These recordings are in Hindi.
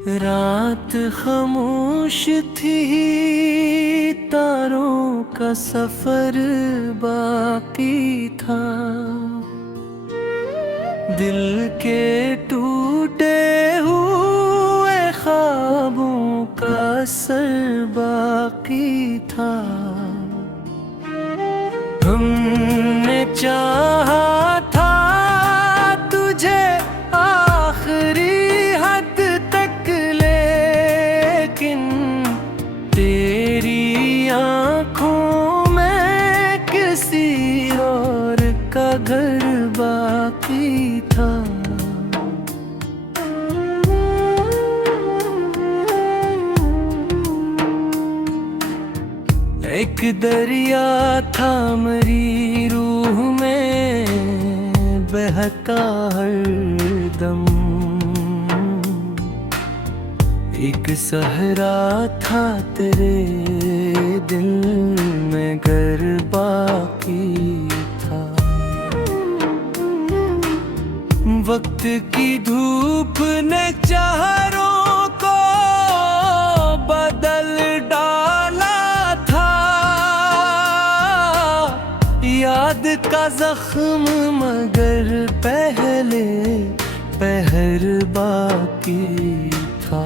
रात खामोश थी, तारों का सफर बाकी था। दिल के टूटे हुए ख्वाबों का असर बाकी था। हमने चाहा था तुझे आखिरी हद तक, लेकिन तेरी आंखों में किसी और का घर बाकी था। एक दरिया था मेरी रूह में बहता हरदम, एक सहरा था तेरे दिल में घर बाकी था। वक्त की धूप ने चारों को बदल डाला था। याद का जख्म मगर पहले पहर बाकी था।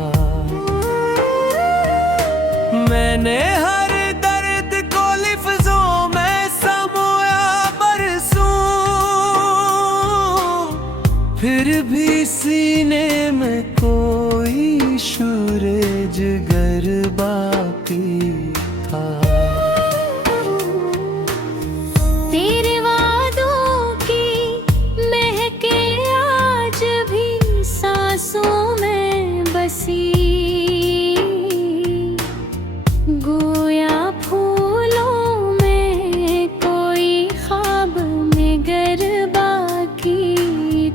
मैंने हर दर्द को लिफ्ज़ों में समोया बरसों, फिर भी सीने में कोई शूरे जिगर बाकी था। तेरे वादों की महके आज भी सांसों में बसी, गोया फूलों में कोई ख्वाब में गर बाकी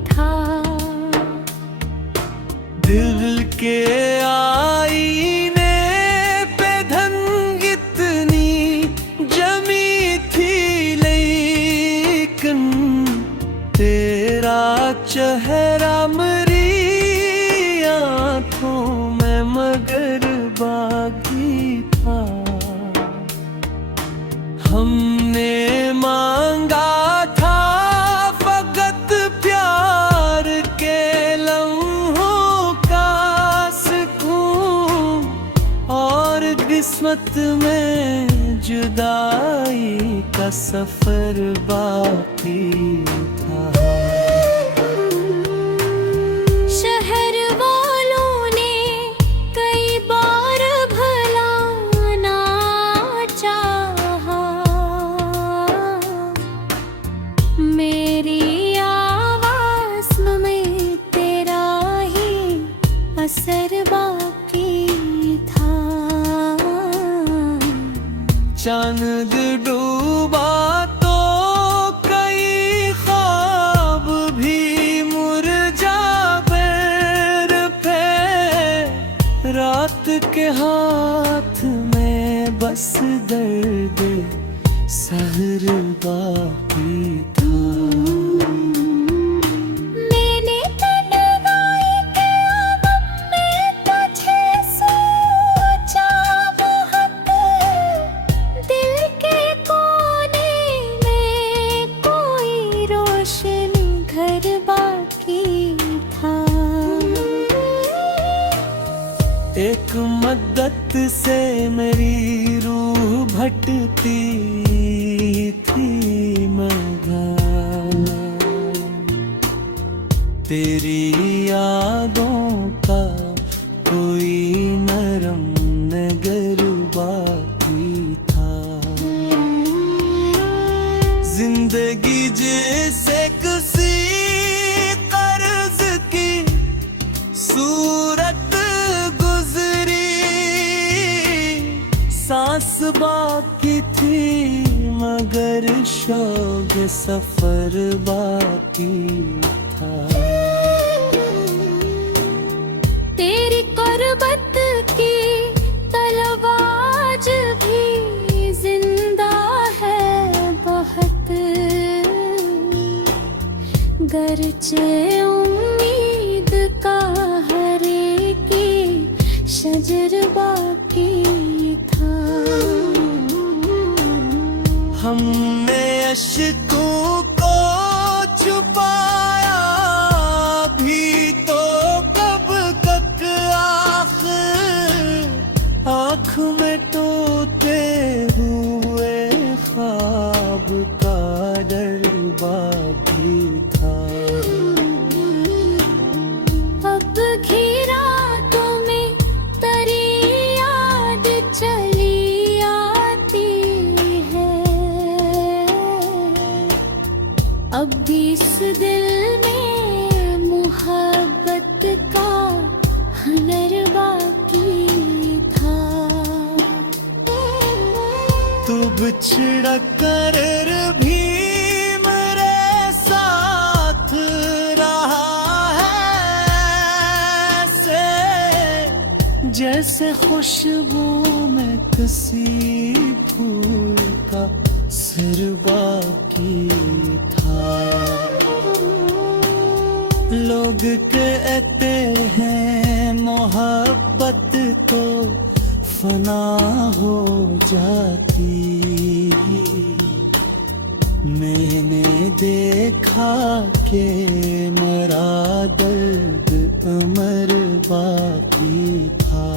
था। दिल के आईने पे धन इतनी जमी थी, लेकिन तेरा चेहरा मेरी आंखों में मगर बाकी था। हमने मांगा था फकत प्यार के लम्हों का सुकून, और किस्मत में जुदाई का सफर बाकी था। शहर वालों ने कई बार भला ना चाहा, मेरी आवाज़ में तेरा ही असर बाकी था। चांद डूबा तो कई ख्वाब भी मुरझा पैर पे, रात के हाथ में बस दर्द सहर बाकी था। मैंने तन्हाई के आलम में तुझे सोचा बहुत, दिल के कोने में कोई रोशन घर बाकी था। एक मद्दत से मेरी रूह भटकती थी मगर, तेरी यादों का कोई नरम नगर बाकी था। जिंदगी जैसे किसी कर्ज की सूरत गुजरी, सांस बाकी थी मगर शौक सफर बाकी था। तेरी कुर्बत की तलब आज भी जिंदा है बहुत, गरचे उम्मीद का हर एक बाकी था। हमने अश्कों को छुपाया भी तो कब तक, आखिर आँख में टूटे हुए ख्वाब का डर बाकी था। अब घिरा तुम्हें तरी याद चली आती है, अब भी इस दिल में मोहब्बत का हुनर बाकी था। तू बिछड़ कर भी मेरे साथ रहा है, ऐसे जैसे खुशबू में किसी फूल का सिर बाकी था। लोग कहते हैं मोहब्बत तो फना हो जाती, मैंने देखा कि मरा दर्द अमर बाकी था।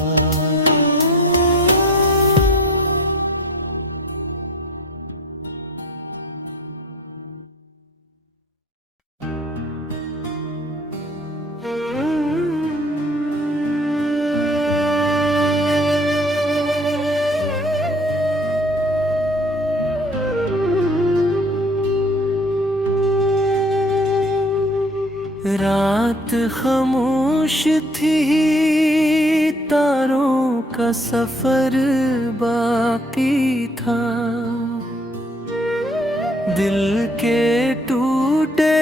रात खामोश थी, तारों का सफर बाकी था। दिल के टूटे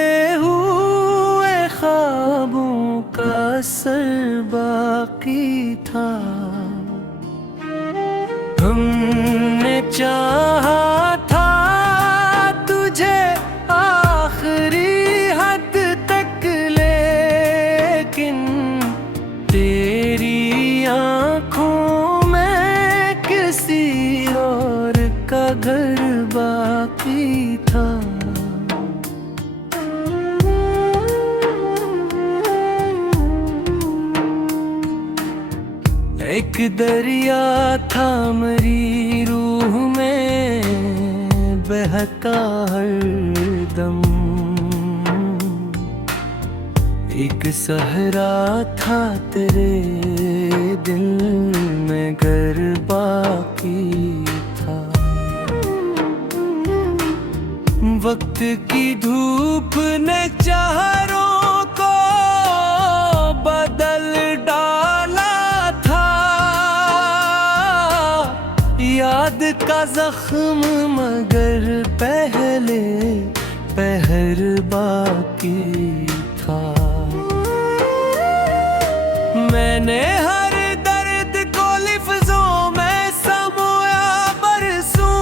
हुए ख्वाबों का असर बाकी था। हमने चाहा था तुझे आखिरी हद तक, लेकिन तेरी आँखों में किसी और का घर बाकी था। एक दरिया था मेरी रूह में बहता हरदम, एक सहरा था तेरे दिल में घर बाकी था। वक्त की धूप ने चारों को बदल डाला था, याद का जख्म मगर पहले पहर बाकी था। मैंने हर दर्द को लिफ्ज़ों में समोया बरसों,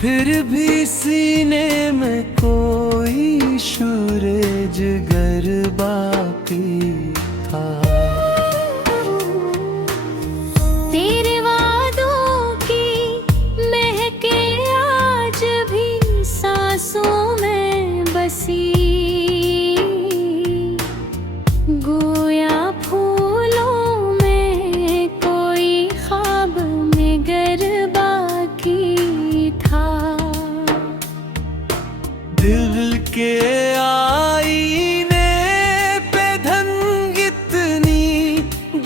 फिर भी सीने में कोई शूरे जिगर बाकी था। तेरे वादों की महके आज भी सांसों में बसी, गोया फूलों में कोई ख्वाब में गर बाकी था। दिल के आईने पे धन इतनी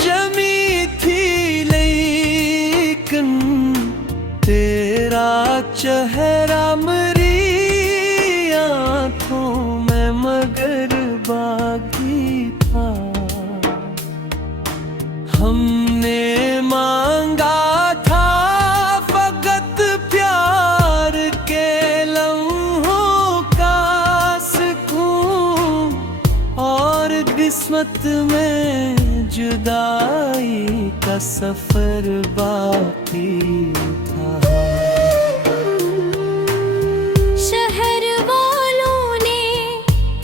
जमी थी, लेकिन तेरा चेहरा मेरी आँखों में मगर बाकी था। हमने मांगा था फकत प्यार के लम्हों का सुकून, और किस्मत में जुदाई का सफर बाकी था। शहर वालों ने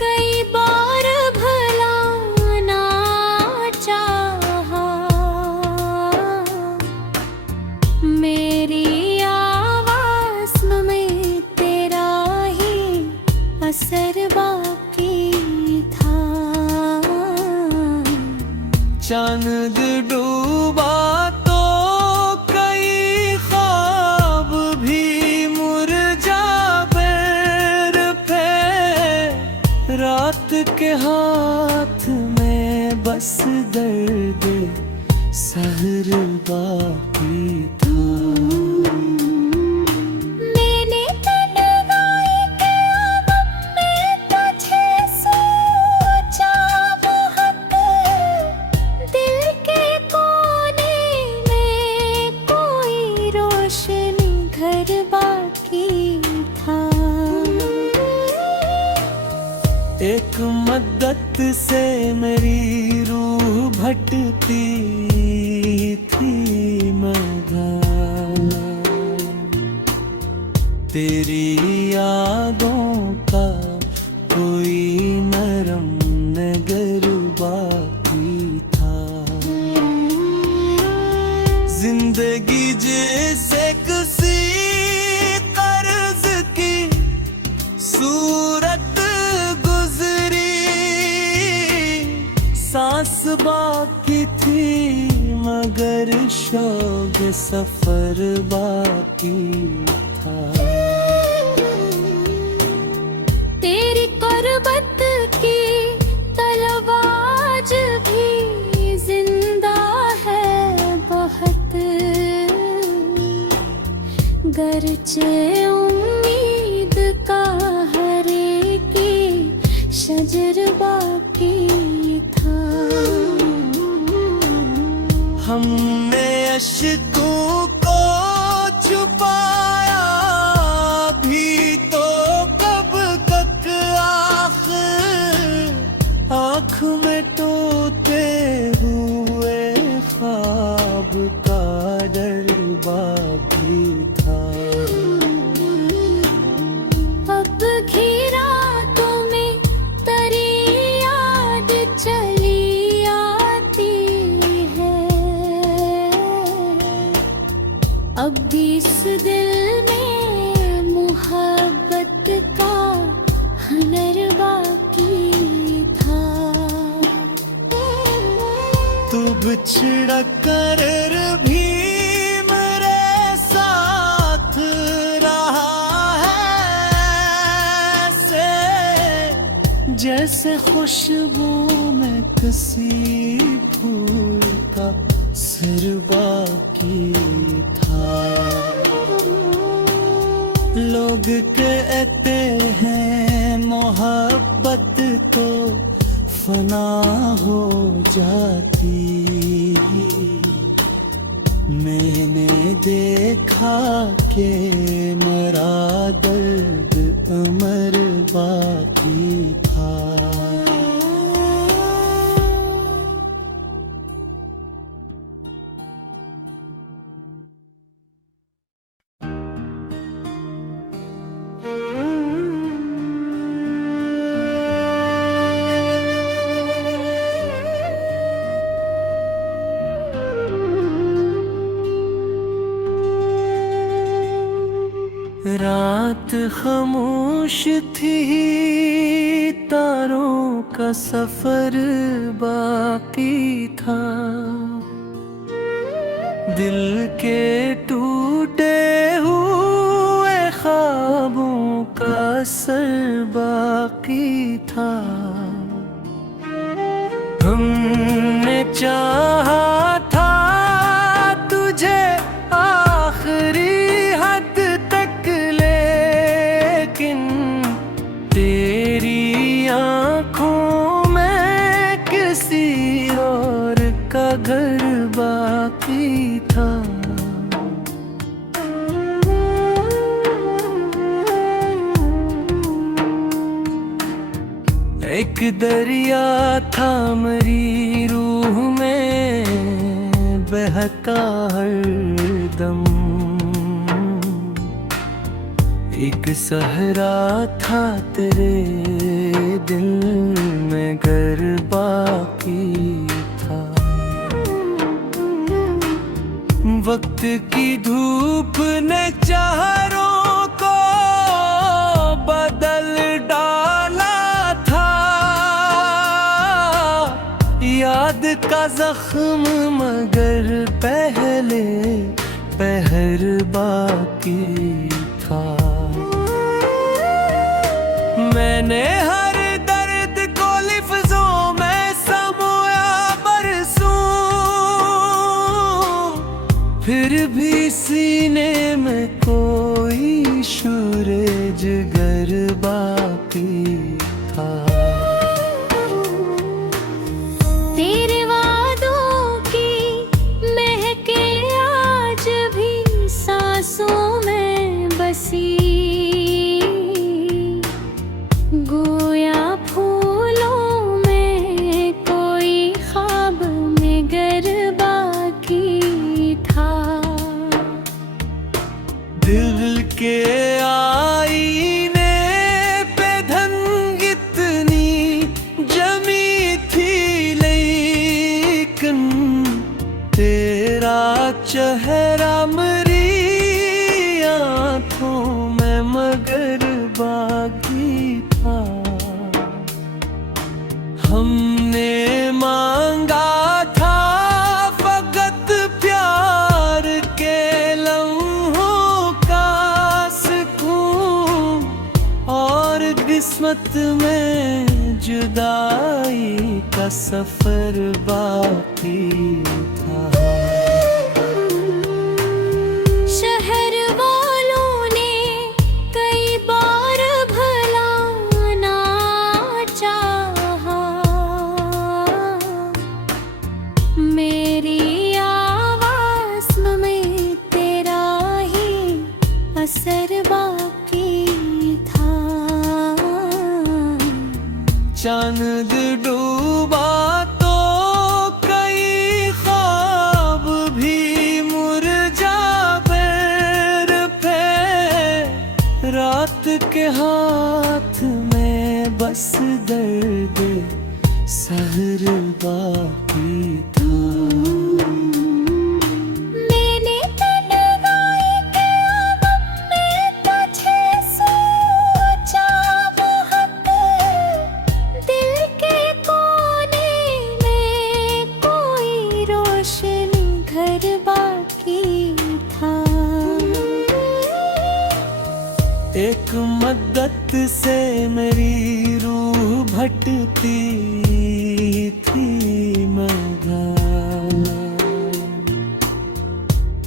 कई बार भला ना चाहा, चांद डूबा तो कई ख्वाब भी मुरझा बैर पे। रात के हाथ में बस दर्द सहर बाकी था। मैंने तन्हाई के आलम में तुझे सोचा बहुत, दिल के कोने में कोई रोशनी घर बाकी था। एक मद्दत से मेरी रूह भटकती थी मगर, तेरी यादों का कोई नरम नगर बाकी था। जिंदगी जैसे किसी कर्ज की सूरत गुजरी, सांस बाकी थी मगर शौक सफर बाकी था। तेरी कुर्बत की तलब आज भी जिंदा है बहुत, गरचे उम्मीद का हर की शजर बाकी था। हमने अश्कों को छुपाया भी तो कब तक, आखिर आँख में टूटे हुए ख्वाब का डर बाकी था। अब घिरा तुम्हें तरी याद चली आती है, अब भी इस दिल में मोहब्बत का हुनर बाकी था। तू बिछड़ कर भी मेरे साथ रहा है ऐसे, जैसे खुशबू में किसी फूल का सिर बाकी था। लोग कहते हैं मोहब्बत तो फना हो जाती, मैंने देखा कि मरा दर्द अमर बाकी था। रात खामोश थी, तारों का सफर बाकी था। दिल के टूटे हुए ख्वाबों का असर बाकी था। हमने चाहा था तुझे आखिरी हद तक, लेकिन तेरी आंखों में किसी और का घर बाकी था। एक दरिया था मेरी रूह में बहता हरदम, एक सहरा था तेरे दिल में घर बाकी था। वक्त की धूप ने चारों को बदल डाला था, याद याद का जख्म मगर पहले पहर बाकी था। मैंने हर दर्द को लिफ्जों में समोया बरसों, फिर भी सीने में कोई शूरे जिगर बाकी था। तेरे वादों की महके आज भी सांसों में बसी, गोया फूलों में कोई ख्वाब में गर बाकी था। दिल के आईने पे धन इतनी जमी थी, लेकिन तेरा चेहरा मेरी आँखों में मगर बाकी था। हमने मांगा था फकत प्यार के लम्हों का सुकून, और किस्मत में जुदाई का सफर बाकी था। शहर वालों ने कई बार भला ना चाहा, मेरी आवाज़ में तेरा ही असर बाकी था। चांद डूबा तो कई ख्वाब भी मुरझा पैर पे, रात के हाथ में बस दर्द सहर बाकी था। मैंने तन्हाई के आलम में तुझे सोचा बहुत, दिल के कोने में कोई रोशन घर बाकी था। एक मद्दत से मेरी रूह भटकती थी मगर,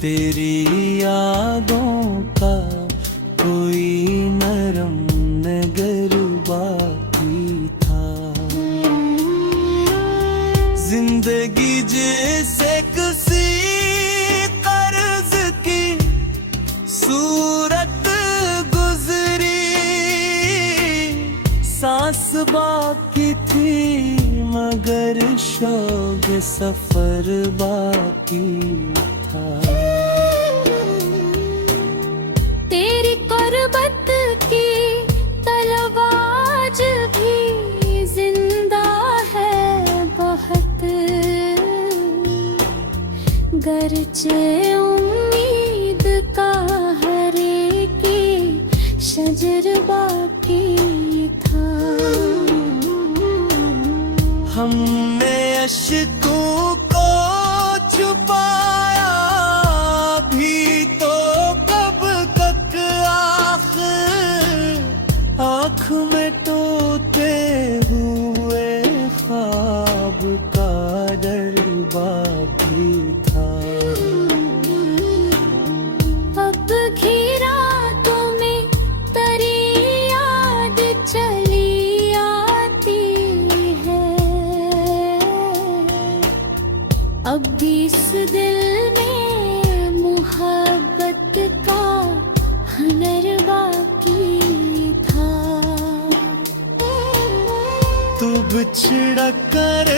तेरी यादों का कोई नरम नगर बाकी था। जिंदगी जैसे किसी कर्ज की सूरत गुजरी, सांस बाकी थी मगर शौक सफर बाकी था। तेरी कुर्बत की तलब आज भी जिंदा है बहुत, गरचे उम्मीद का हर एक शजर बाकी था। हमने अश्कों को छुपाया भी तो कब तक, आखिर आँख में टूटे हुए ख्वाब का डर बाकी था। अब घिरा तुम्हें तेरी याद चली आती है, अब भी इस दिल में मोहब्बत का हुनर बाकी था। तू बिछड़ कर